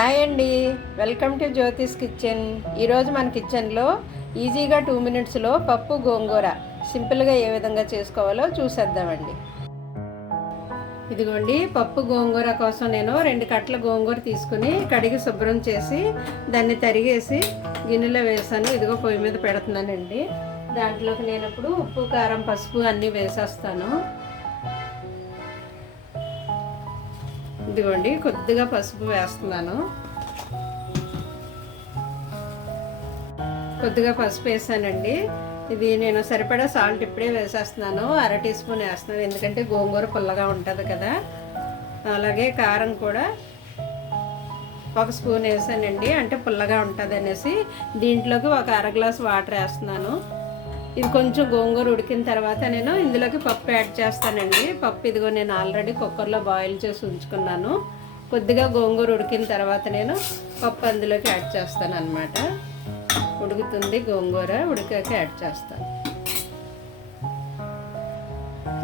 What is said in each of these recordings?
Hi అండి, welcome to Jyothish kitchen. ఈరోజు మన కిచెన్లో ఈజీగా 2 మినిట్స్లో పప్పు గోంగూర సింపుల్గా ఏ విధంగా చేసుకోవాలో చూసేద్దామండి. ఇదిగోండి, పప్పు గోంగూర కోసం నేను 2 కట్టల గోంగూర తీసుకుని కడిగి శుభ్రం చేసి దాన్ని తరిగేసి గిన్నెలో వేసాను. ఇదిగో పొయ్యి మీద పెడుతున్నానండి. దాంట్లోకి నేను ఇప్పుడు ఉప్పు, కారం, పసుపు అన్నీ వేసేస్తాను. ఇదిగోండి, కొద్దిగా పసుపు వేస్తున్నాను. కొద్దిగా పసుపు వేసానండి. ఇది నేను సరిపడా సాల్ట్ ఇప్పుడే వేసేస్తున్నాను. 1/2 టీ స్పూన్ వేస్తున్నాను, ఎందుకంటే గోంగూర పుల్లగా ఉంటుంది కదా. అలాగే కారం కూడా 1 స్పూన్ వేసానండి, అంటే పుల్లగా ఉంటుంది అనేసి. దీంట్లోకి 1/2 గ్లాస్ వాటర్ వేస్తున్నాను. ఇది కొంచెం గోంగూర ఉడికిన తర్వాత నేను ఇందులోకి పప్పు యాడ్ చేస్తానండి. పప్పు ఇదిగో నేను ఆల్రెడీ కుక్కర్లో బాయిల్ చేసి ఉంచుకున్నాను. కొద్దిగా గోంగూర ఉడికిన తర్వాత నేను పప్పు అందులోకి యాడ్ చేస్తాను అన్నమాట. ఉడుకుతుంది గోంగూర, ఉడికాక యాడ్ చేస్తాను.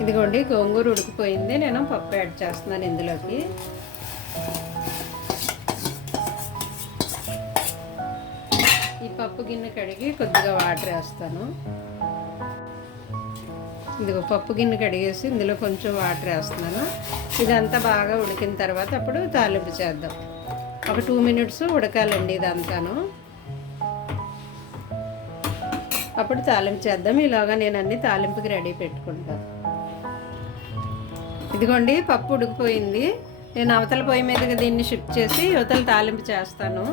ఇదిగోండి, గోంగూర ఉడికిపోయింది. నేను పప్పు యాడ్ చేస్తున్నాను ఇందులోకి. ఈ పప్పు గిన్నె కడిగి కొద్దిగా వాటర్ వేస్తాను. ఇదిగో పప్పు గిన్నె కడిగేసి ఇందులో కొంచెం వాటర్ వేస్తున్నాను. ఇదంతా బాగా ఉడికిన తర్వాత అప్పుడు తాలింపు చేద్దాం. ఒక 2 మినిట్స్ ఉడకాలండి ఇదంతాను. అప్పుడు తాలింపు చేద్దాం. ఇలాగా నేను అన్ని తాలింపుకి రెడీ పెట్టుకుంటాను. ఇదిగోండి, పప్పు ఉడికిపోయింది. నేను అవతల పొయ్యి మీదకి దీన్ని షిఫ్ట్ చేసి యువతల తాలింపు చేస్తాను.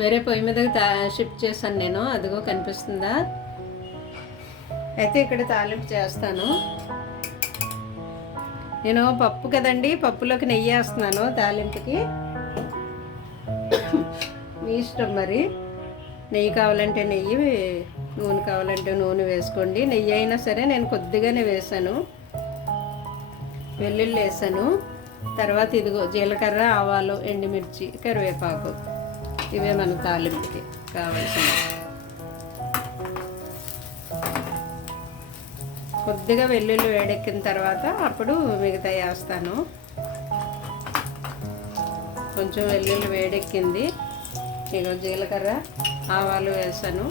వేరే పొయ్యి మీదకి షిఫ్ట్ చేశాను నేను. అదిగో కనిపిస్తుందా? అయితే ఇక్కడ తాలింపు చేస్తాను. నేను పప్పు కదండి, పప్పులోకి నెయ్యి వేస్తున్నాను తాలింపుకి. మీ ఇష్టం మరి, నెయ్యి కావాలంటే నెయ్యి, నూనె కావాలంటే నూనె వేసుకోండి. నెయ్యి అయినా సరే నేను కొద్దిగానే వేసాను. వెల్లుల్లి వేసాను. తర్వాత ఇదిగో జీలకర్ర, ఆవాలు, ఎండుమిర్చి, కరివేపాకు, ఇవే మన తాలింపుకి కావాల్సినవి. కొద్దిగా వెల్లుల్లి వేడెక్కిన తర్వాత అప్పుడు మిగతా వేస్తాను. కొంచెం వెల్లుల్లి వేడెక్కింది. ఇక జీలకర్ర, ఆవాలు వేసాను.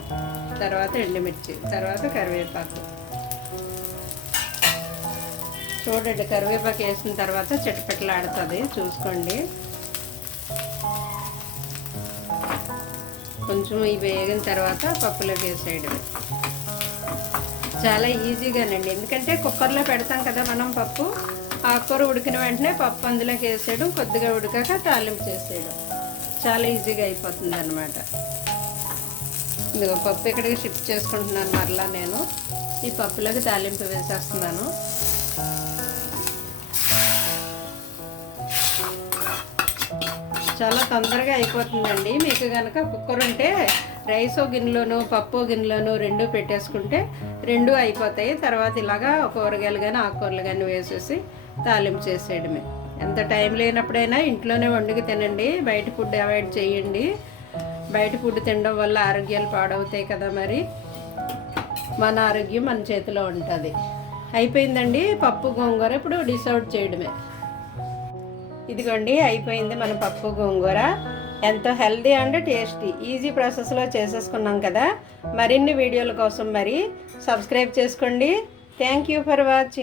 తర్వాత ఎండుమిర్చి, తర్వాత కరివేపాకు. చూడండి, కరివేపాకు వేసిన తర్వాత చిటపెట్టలాడుతుంది, చూసుకోండి. కొంచెం ఇవి వేగిన తర్వాత పప్పులోకి వేసేయడమే. చాలా ఈజీగానండి, ఎందుకంటే కుక్కర్లో పెడతాం కదా మనం పప్పు. ఆకుకూర ఉడికిన వెంటనే పప్పు అందులోకి వేసేయడం, కొద్దిగా ఉడికాక తాలింపు చేసేయడం. చాలా ఈజీగా అయిపోతుంది అన్నమాట. ఇదిగో పప్పు ఇక్కడికి షిఫ్ట్ చేసుకుంటున్నాను. మరలా నేను ఈ పప్పులోకి తాలింపు వేసేస్తున్నాను. చాలా తొందరగా అయిపోతుందండి. మీకు కనుక కుక్కర్ ఉంటే రైస్ గిన్నెలోను, పప్పు గిన్నెలోను 2 పెట్టేసుకుంటే 2 అయిపోతాయి. తర్వాత ఇలాగా కూరగాయలు కానీ ఆకుకూరలు కానీ వేసేసి తాలింపు చేసేయడమే. ఎంత టైం లేనప్పుడైనా ఇంట్లోనే వండుకు తినండి. బయట ఫుడ్ అవాయిడ్ చేయండి. బయట ఫుడ్ తినడం వల్ల ఆరోగ్యాలు పాడవుతాయి కదా. మరి మన ఆరోగ్యం మన చేతిలో ఉంటుంది. అయిపోయిందండి పప్పు గోంగూర. ఇప్పుడు డిష్ అవుట్ చేయడమే. ఇదిగోండి, అయిపోయింది మన పప్పు గోంగూర. ఎంతో హెల్దీ అండ్ టేస్టీ, ఈజీ ప్రాసెస్లో చేసేసుకున్నాం కదా. మరిన్ని వీడియోల కోసం మరి సబ్స్క్రైబ్ చేసుకోండి. Thank you for watching.